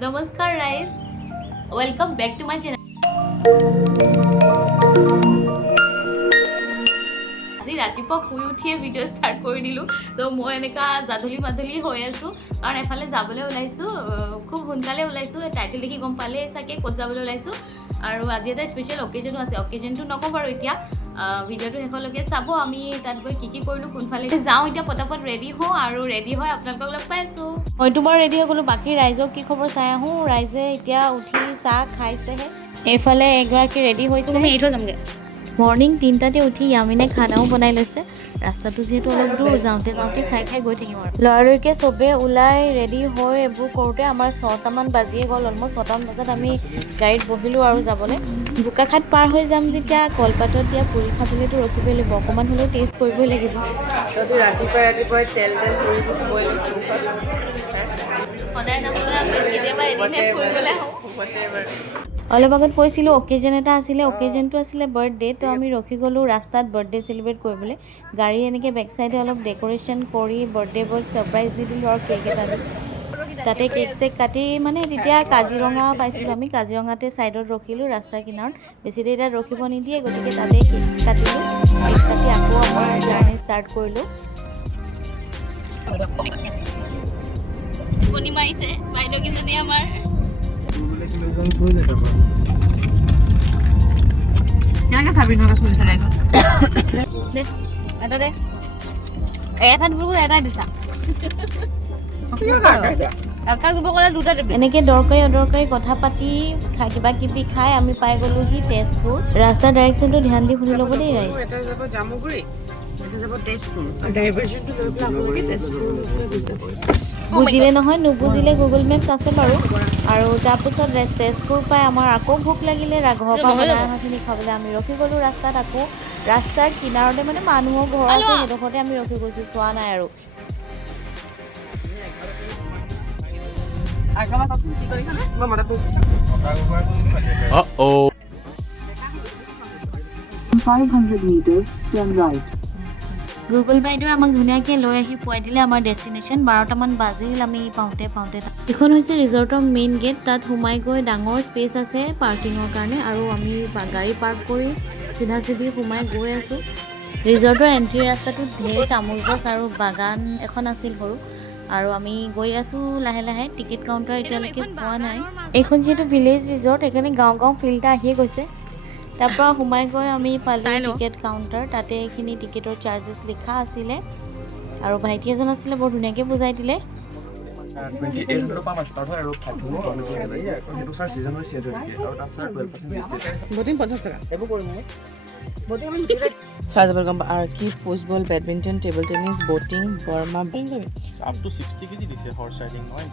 Namaskar guys, welcome back to my channel. আজি ৰাতিপুৱা শুই উঠিয়ে ভিডিঅ' ষ্টাৰ্ট কৰি দিলোঁ তো মই এনেকুৱা জাধলি হৈ আছোঁ কাৰণ এফালে যাবলৈ ওলাইছোঁ খুব সোনকালে ওলাইছোঁ টাইটেল দেখি গম পালে চাগে ক'ত যাবলৈ ওলাইছোঁ আৰু আজি এটা স্পেচিয়েল অকেজনো আছে অকেজনটো নকওঁ বাৰু এতিয়া ভিডিঅ'টো শেষলৈকে চাব আমি তাত গৈ কি কৰিলোঁ কোনফালে যাওঁ এতিয়া পটাপট ৰেডি হওঁ আৰু ৰেডি হৈ আপোনালোকক লগ পাইছোঁ মইতো বাৰু ৰেডি হৈ গ'লোঁ বাকী ৰাইজৰ কি খবৰ চাই আহোঁ ৰাইজে এতিয়া উঠি চাহ খাইছেহে এইফালে এগৰাকী ৰেডি হৈছে আমি এইটো যামগৈ মৰ্নিং 3টাতে উঠি ইয়ামিনে খানাও বনাই লৈছে ৰাস্তাটো যিহেতু অলপ দূৰ যাওঁতে খাই গৈ থাকিম আৰু ল'ৰালৈকে চবে ওলাই ৰেডি হৈ এইবোৰ কৰোঁতে আমাৰ 6টামান বাজিয়ে গ'ল অলমষ্ট 6টামান বজাত আমি গাড়ীত বহিলোঁ আৰু যাবলৈ বোকাখাট পাৰ হৈ যাম যেতিয়া কলপাতত দিয়া পুৰি খাবলৈতো ৰখিবই লাগিব অকণমান হ'লেও টেষ্ট কৰিবই লাগিব যদি ৰাতিপুৱাই তেল পুৰি খুৱাই লৈছোঁ সদায় নাপালে আমি কেতিয়াবা এদিনহে ফুৰিবলৈ আহোঁ অলপ আগত কৈছিলোঁ অকেজন এটা আছিলে অকেজনটো আছিলে বাৰ্থডে তো আমি ৰখি গ'লোঁ ৰাস্তাত বাৰ্থডে চেলিব্ৰেট কৰিবলৈ গাড়ী এনেকৈ বেক চাইডে অলপ ডেক'ৰেশ্যন কৰি বাৰ্থডে বয়ক ছাৰপ্ৰাইজ দি দিলোঁ আৰু কেক এটা দি তাতে কেক চেক কাটি মানে তেতিয়া কাজিৰঙা পাইছিলোঁ আমি কাজিৰঙাতে ছাইডত ৰখিলোঁ ৰাস্তাৰ কিনাৰত বেছি দেৰি তাত ৰখিব নিদিয়ে গতিকে তাতে কেক কাটিলোঁ কেক কাটি আকৌ আমাৰ জাৰ্ণি ষ্টাৰ্ট কৰিলোঁ কণী মাৰিছে বাইদেউকেইজনী আমাৰ কেনেকৈ চাবি নহ'লে চলি চালাই দে এটা দে এটা দিব এটাই দিছা এনেকৈ দৰকাৰী অদৰকাৰী কথা পাতি কিবা কিবি খাই আমি পাই গ'লোহি তেজপুৰ ৰাস্তাৰ ডাইৰেকশ্যনটো ধ্যান দি শুনি ল'ব দেই ৰাইজ বুজিলে নহয় নুবুজিলে গুগল মেপছ আছে বাৰু আৰু তাৰপিছত তেজপুৰ পাই আমাৰ আকৌ ভোক লাগিলে ঘৰৰ পৰা খানাখিনি খাবলৈ আমি ৰখি গ'লোঁ ৰাস্তাত আকৌ ৰাস্তাৰ কিনাৰতে মানে মানুহৰ ঘৰ আছে সেইডোখৰতে আমি ৰখি গৈছোঁ চোৱা নাই আৰু গুগল বাইদেৱে আমাক ধুনীয়াকৈ লৈ আহি পোৱাই দিলে আমাৰ ডেষ্টিনেশ্যন 12টামান বাজিল আমি পাওঁতে এইখন হৈছে ৰিজৰ্টৰ মেইন গেট তাত সোমাই গৈ ডাঙৰ স্পেচ আছে পাৰ্কিঙৰ কাৰণে আৰু আমি গাড়ী পাৰ্ক কৰি চিধা সোমাই গৈ আছোঁ ৰিজৰ্টৰ এণ্ট্ৰি ৰাস্তাটোত ঢেৰ তামোল গছ আৰু বাগান এখন আছিল সৰু আৰু আমি গৈ আছোঁ লাহে লাহে টিকেট কাউণ্টাৰ এতিয়ালৈকে পোৱা নাই এইখন যিহেতু ভিলেজ ৰিজৰ্ট সেইকাৰণে গাঁও ফিল এটা আহিয়ে গৈছে তাৰপৰা সোমাই গৈ আমি পালোঁ টিকেট কাউণ্টাৰ তাতে এইখিনি টিকেটৰ চাৰ্জেছ লিখা আছিলে আৰু ভাইটি এজন আছিলে বৰ ধুনীয়াকৈ বুজাই দিলে orchid football badminton table tennis boating বৰ্মা up to 60 kg দিছে হৰ্স ৰাইডিং নহয়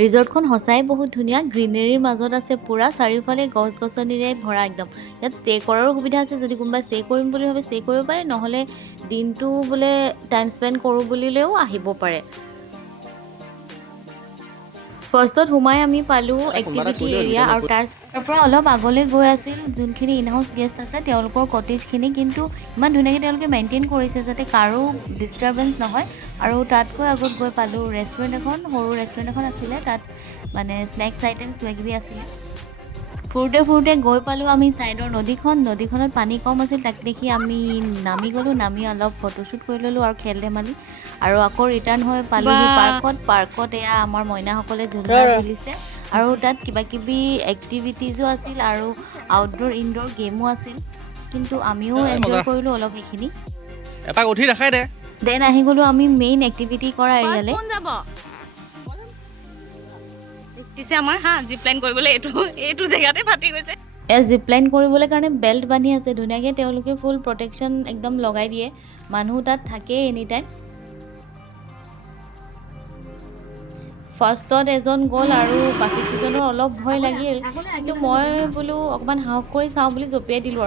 ৰিজৰ্টখন সঁচাই বহুত ধুনীয়া গ্ৰীনেৰীৰ মাজত আছে পুৰা চাৰিওফালে গছ গছনিৰে ভৰা একদম ইয়াত ষ্টে' কৰাৰো সুবিধা আছে যদি কোনোবাই ষ্টে' কৰিম বুলি ভাবে ষ্টে' কৰিব পাৰে নহ'লে দিনটো বোলে টাইম স্পেণ্ড কৰোঁ বুলিলেও আহিব পাৰে ফাৰ্ষ্টত সোমাই আমি পালোঁ এক্টিভিটি এৰিয়া আৰু তাৰ পৰা অলপ আগলৈ গৈ আছিল যোনখিনি ইন হাউচ গেষ্ট আছে তেওঁলোকৰ কটেজখিনি কিন্তু ইমান ধুনীয়াকৈ তেওঁলোকে মেইনটেইন কৰিছে যাতে কাৰো ডিষ্টাৰ্বেঞ্চ নহয় আৰু তাতকৈ আগত গৈ পালোঁ ৰেষ্টুৰেণ্ট এখন সৰু ৰেষ্টুৰেণ্ট এখন আছিলে তাত মানে স্নেক্স আইটেমছ কিবাকিবি আছিলে ফুৰোঁতে গৈ পালোঁ আমি ছাইডৰ নদীখনত পানী কম আছিল তাক দেখি আমি নামি গ'লোঁ নামি অলপ ফটোশ্বুট কৰি ল'লোঁ আৰু খেল ধেমালি আৰু আকৌ ৰিটাৰ্ণ হৈ পালোঁহি পাৰ্কত এয়া আমাৰ মইনাসকলে ঝুলনা ঝুলিছে আৰু তাত কিবাকিবি এক্টিভিটিজো আছিল আৰু আউটডোৰ ইনডোৰ গেমো আছিল কিন্তু আমিও এনজয় কৰিলোঁ অলপ সেইখিনি এপাক উঠি দেখাই দে দেন আহি গ'লোঁ আমি মেইন এক্টিভিটি কৰা এৰিয়ালৈ আমাৰ জিপলাইন কৰিবলৈ এইটো জেগাতে ফাটি গৈছে জিপলাইন কৰিবলৈ কাৰণে বেল্ট বান্ধি আছে ধুনীয়াকৈ তেওঁলোকে ফুল প্ৰটেকশ্যন একদম লগাই দিয়ে মানুহ তাত থাকেই এনি টাইম ফাৰ্ষ্টত এজন গ'ল আৰু বাকীকেইজনৰ অলপ ভয় লাগিল কিন্তু মই বোলো অকণমান সাহস কৰি চাওঁ বুলি জঁপিয়াই দিলোঁ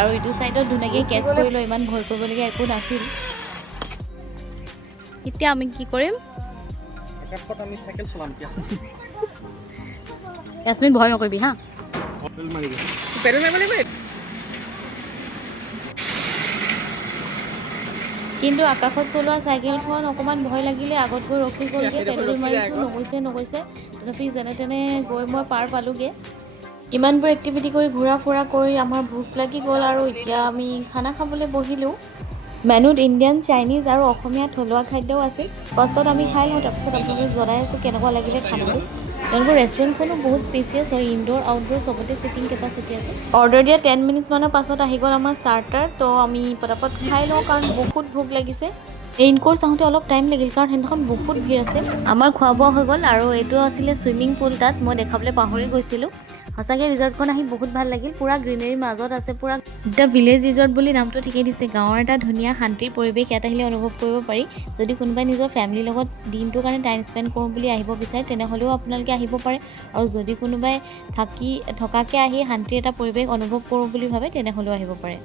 আৰু ইটো ছাইডত ধুনীয়াকৈ কেটচ কৰি লৈ ইমান ভয় কৰিবলগীয়া একো নাছিল এতিয়া আমি কি কৰিম ইয়াছমিন ভয় নকৰিবি হা পেডেল মাৰিব লাগিব কিন্তু আকাশত চলোৱা চাইকেলখন অকণমান ভয় লাগিলে, আগত গৈ ৰখি গ'লগৈ, পেডেল মাৰিছোঁ, নগৈছে। তথাপি যেনে তেনে গৈ মই পাৰ পালোগৈ। ইমানবোৰ এক্টিভিটি কৰি ঘূৰা ফুৰা কৰি আমাৰ ভোক লাগি গ'ল আৰু এতিয়া আমি খানা খাবলৈ বহিলোঁ। মেনুত ইণ্ডিয়ান, চাইনিজ আৰু অসমীয়া থলুৱা খাদ্যও আছিল। ফাৰ্ষ্টত আমি খাই লওঁ, তাৰপিছত আপোনালোকক জনাই আছোঁ কেনেকুৱা লাগিলে খানাটো। তেওঁলোকৰ ৰেষ্টুৰেণ্টখনো বহুত স্পেচিয়াছ হয়, ইনডোৰ আউটডোৰ চবতে ছিটিং কেপাচিটি আছে। অৰ্ডাৰ দিয়া 10 মিনিটছমানৰ পাছত আহি গ'ল আমাৰ ষ্টাৰ্টাৰ। তো আমি পটাপট খাই লওঁ কাৰণ বহুত ভোক লাগিছে। মেইন কোৰ্চ আহোঁতে অলপ টাইম লাগিল কাৰণ সেইদিনাখন বহুত ভিৰ আছে। আমাৰ খোৱা বোৱা হৈ গ'ল আৰু এইটো আছিলে ছুইমিং পুল। তাত মই দেখাবলৈ পাহৰি গৈছিলোঁ। সঁচাকৈ ৰিজৰ্টখন আহি বহুত ভাল লাগিল। পুৰা গ্ৰীনেৰীৰ মাজত আছে, পুৰা দ্য ভিলেজ ৰিজৰ্ট বুলি নামটো ঠিকেই দিছে। গাঁৱৰ এটা ধুনীয়া শান্তিৰ পৰিৱেশ ইয়াত আহিলে অনুভৱ কৰিব পাৰি। যদি কোনোবাই নিজৰ ফেমিলিৰ লগত দিনটোৰ কাৰণে টাইম স্পেণ্ড কৰোঁ বুলি আহিব বিচাৰে তেনেহ'লেও আপোনালোকে আহিব পাৰে, আৰু যদি কোনোবাই থকাকৈ আহি শান্তিৰ এটা পৰিৱেশ অনুভৱ কৰোঁ বুলি ভাবে তেনেহ'লেও আহিব পাৰে।